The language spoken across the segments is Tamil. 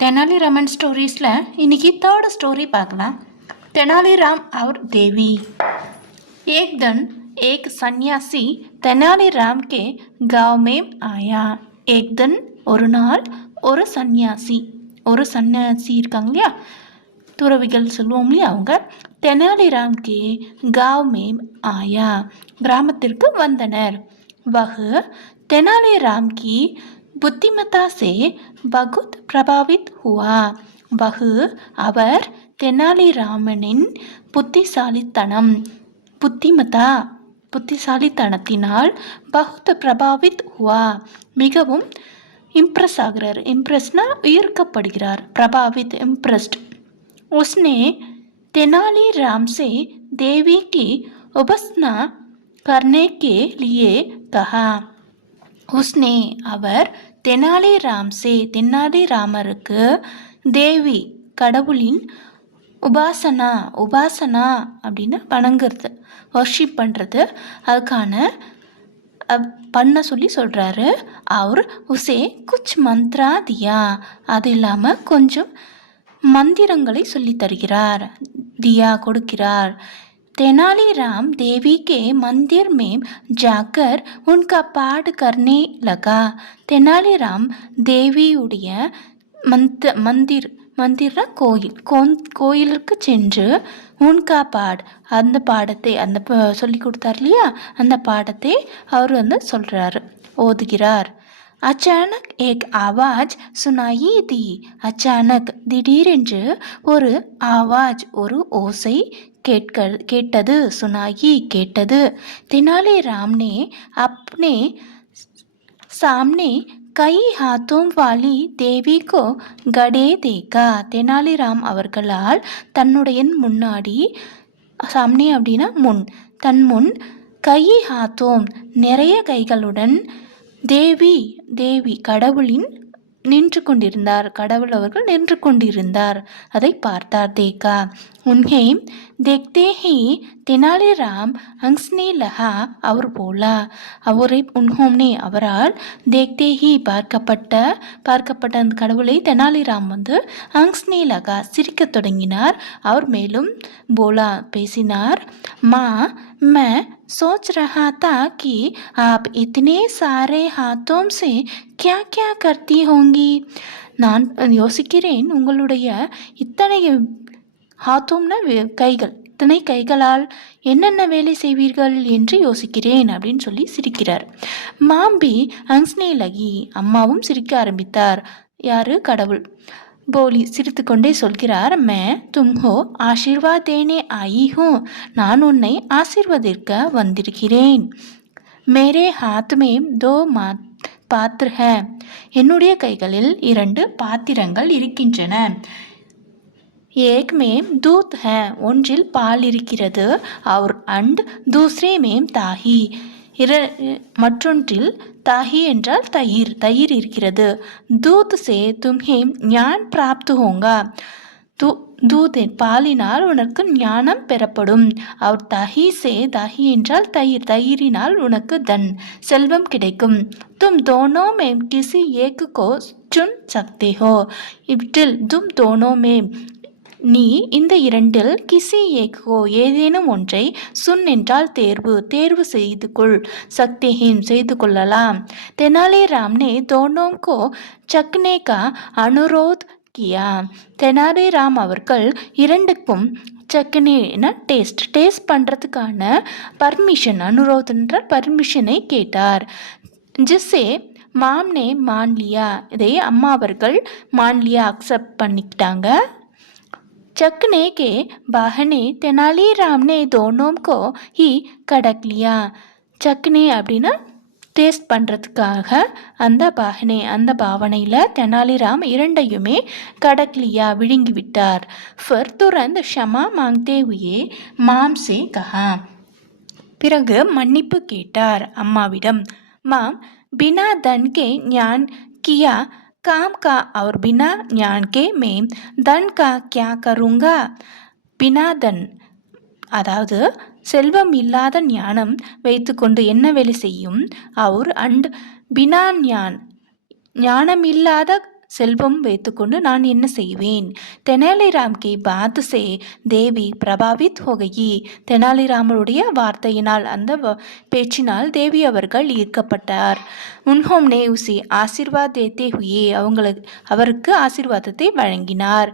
தெனாலிராமன் ஸ்டோரிஸில் இன்னைக்கு தேர்ட் ஸ்டோரி பார்க்கலாம் தெனாலிராம் और देवी एक दिन एक सन्यासी तेनालीराम के गांव में आया एक दिन ஒரு நாள் ஒரு சன்னியாசி ஒரு சன்னியாசி இருக்காங்க இல்லையா துறவிகள் சொல்லுவோம் இல்லையா அவங்க தெனாலிராம் கே गांव में आया கிராமத்திற்கு வந்தனர் वह तेनालीराम की बुद्धिमत्ता से बहुत प्रभावित हुआ वह அவர் தெனாலிராமனின் புத்திசாலித்தனம் புத்திமதா புத்திசாலித்தனத்தினால் பகுத் பிரபாவித் ஹுவா மிகவும் இம்ப்ரெஸ் ஆகிறார் இம்ப்ரெஸ்னா ஈர்க்கப்படுகிறார் பிரபாவித் இம்ப்ரெஸ்ட் उसने तेनालीराम से देवी की उपासना करने के लिए कहा உஸ்னே அவர் தெனாலிராம் சே தெனாலிராமருக்கு தேவி கடவுளின் உபாசனா உபாசனா அப்படின்னு வணங்குறது ஒர்ஷிப் பண்ணுறது அதுக்கான அப்- பண்ண சொல்லி சொல்கிறாரு அவர் உசே குச் மந்த்ரா தியா அது இல்லாமல் கொஞ்சம் மந்திரங்களை சொல்லித் தருகிறார் தியா கொடுக்கிறார். तेनालीराम देवी के मंदिर में जाकर उनका पाठ करने लगा தெனாலிராம் தேவியுடைய மந்த் மந்திர் மந்திர்னா கோயில் கோன் கோயிலுக்கு சென்று உன்கா பாட் அந்த பாடத்தை அந்த ப- சொல்லி கொடுத்தார் இல்லையா அந்த பாடத்தை அவர் வந்து சொல்கிறாரு ஓதுகிறார் அச்சானக் ஏக் ஆவாஜ் சுனாயி தி அச்சானக் திடீரென்று ஒரு ஆவாஜ் ஒரு ஓசை கேட்க கேட்டது சுனாயி கேட்டது तेनालीराम ने अपने सामने கை ஹாத்தோம் வாலி தேவி கோ கடே தேக்கா தெனாலிராம் அவர்களால் தன்னுடைய முன்னாடி சாம்னே அப்படின்னா முன் தன் முன் கை ஹாத்தோம் நிறைய கைகளுடன் தேவி தேவி கடவுளின் நின்று கொண்டிருந்தார். கடவுள் அவர்கள் நின்று கொண்டிருந்தார். அதை பார்த்தார் தேகா உன்ஹேம் தேக்தே ஹி தெனாலிராம் அங்ஸ்னே லஹா அவர் போலா. அவரை உன்ஹோம்னே அவரால் தேக்தே ஹி பார்க்கப்பட்ட பார்க்கப்பட்ட அந்த கடவுளை தெனாலிராம் வந்து அங்ஸ்னே லஹா சிரிக்கத் தொடங்கினார். அவர் மேலும் போலா பேசினார். மா ம सोच रहा था कि आप इतने सारे हाथों से क्या क्या करती होंगी நான் யோசிக்கிறேன் உங்களுடைய இத்தனை ஹாத்தோம்னா வே- கைகள் இத்தனை கைகளால் என்னென்ன வேலை செய்வீர்கள் என்று யோசிக்கிறேன் அப்படின்னு சொல்லி சிரிக்கிறார் மாம்பி அங்ஸ்னே லகி அம்மாவும் சிரிக்க ஆரம்பித்தார் யாரு கடவுள் போலி சிரித்துக்கொண்டே சொல்கிறார் மே தும்ஹோ ஆசிர்வாதேனே ஆயி ஹூ நான் உன்னை ஆசிர்வதிக்க வந்திருக்கிறேன். மேரே ஹாத்மே தோ மா பாத்திர என்னுடைய கைகளில் இரண்டு பாத்திரங்கள் இருக்கின்றன. ஏக் மேம் தூத் ஹ ஒன்றில் பால் இருக்கிறது. அவர் அண்ட் தூஸ்ரே மேம் தாஹி. இர மற்றொன்றில் தஹி என்றால் தயிர் தயிர் இருக்கிறது. தூத் சே தும்ஹே ஞான் பிராப்து ஹோங்கா. தூ தூதே பாலினால் உனக்கு ஞானம் பெறப்படும். அவர் தஹி சே தஹி என்றால் தயிர் தயிரினால் உனக்கு தன் செல்வம் கிடைக்கும். தும் தோனோ மேம் கிசி ஏக்கு கோ சுன் சக்தி ஹோ. இவற்றில் தும் தோனோ மேம் நீ இந்த இரண்டில் கிசி ஏகோ ஏதேனும் ஒன்றை சுன் என்றால் தேர்வு தேர்வு செய்து கொள் சக்திஹீன் செய்து கொள்ளலாம் தெனாலிராம்னே தோனோங்கோ தோனோம் சக்னே கா அனுரோத் கியா. தெனாலிராம் அவர்கள் இரண்டுக்கும் சக்கனின டேஸ்ட் டேஸ்ட் பண்ணுறதுக்கான பர்மிஷன் அனுரோத்ன்ற பர்மிஷனை கேட்டார். ஜிஸ்ஸே மாம்னே மான்லியா. இதை அம்மா அவர்கள் மான்லியா அக்செப்ட் பண்ணிக்கிட்டாங்க. चकने के बहाने तेनालीराम ने दोनों को ही கடக் लिया சக்னே அப்படின்னா டேஸ்ட் பண்ணுறதுக்காக அந்த பாகனே அந்த பாவனையில் தெனாலிராம் இரண்டையுமே கடக்லியா விழுங்கி விட்டார் ஃபர் துரந்த் ஷமா மாங்தே உயே மாம் சே கஹா பிறகு மன்னிப்பு கேட்டார் அம்மாவிடம் மாம் बिना धन के ज्ञान किया काम का और बिना ज्ञान के मैं धन का क्या करूँगा बिना धन அதாவது செல்வம் இல்லாத ஞானம் வைத்துக்கொண்டு என்ன வேலை செய்யும் அவர் அண்ட் பினா ஞான் ஞானம் இல்லாத செல்வம் வைத்துக்கொண்டு நான் என்ன செய்வேன்? தெனாலிராம் தெனாலிராம்கி பாத் சே தேவி பிரபாவித் ஹோகையி. தெனாலிராமருடைய வார்த்தையினால் அந்த பேச்சினால் தேவி அவர்கள் ஈர்க்கப்பட்டார். உன்ஹோம்னே உசி ஆசிர்வாத் தேத்தே ஹுயே அவங்களுக்கு அவருக்கு ஆசிர்வாதத்தை வழங்கினார்.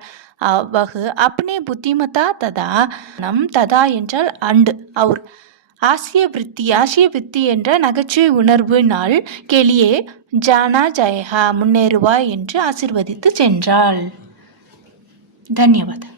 வகு அப்னே புத்திமதா ததா நம் ததா என்றால் அண்டு அவர். ஆசிய விருத்தி ஆசிய விருத்தி என்ற நகைச்சுவை உணர்வு நாள் கெளியே ஜானா ஜெயஹா முன்னேறுவா என்று ஆசிர்வதித்து சென்றாள். தன்யவாதம்.